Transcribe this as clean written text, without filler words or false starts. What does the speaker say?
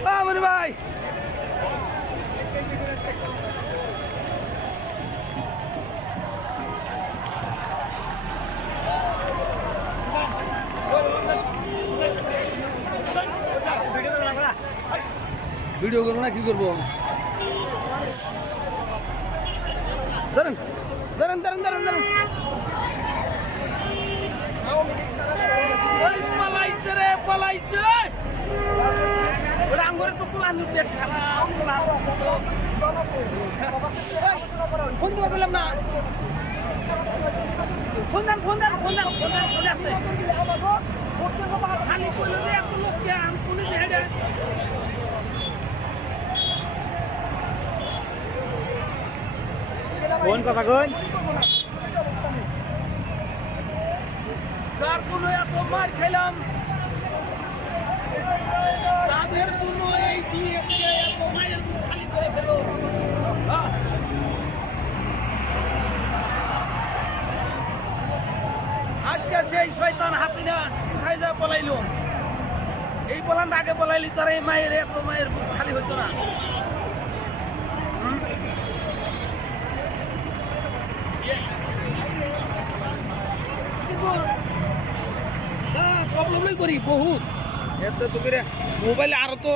মনি ভাই ভিডিও করবো না কি করবো ধরেন ধরেন ধরেন ধরেন ধরেন পালাইছে রে পালাইছে আঙ্গুরে তো পুরানো ফোন দেওয়া পেলাম না ফোন দেন ফোন দেন ফোন দেন ফোন দেন ফোন আছে খালি করলো যে এত লোককে আমি পুলিশ হেডে কোন কথা কই যার কোনো এত মার খেলাম তাদের জন্য এই দুই এত মায়ের মুখ খালি করে ফেলো আজকে সেই শয়তান হাসিনা কোথায় যা পলাইলো এই পলান আগে পলাইলি তার এই মায়ের এত মায়ের মুখ খালি হইতো না প্রবলেমই করি বহুত এত তো মোবাইলে আরো তো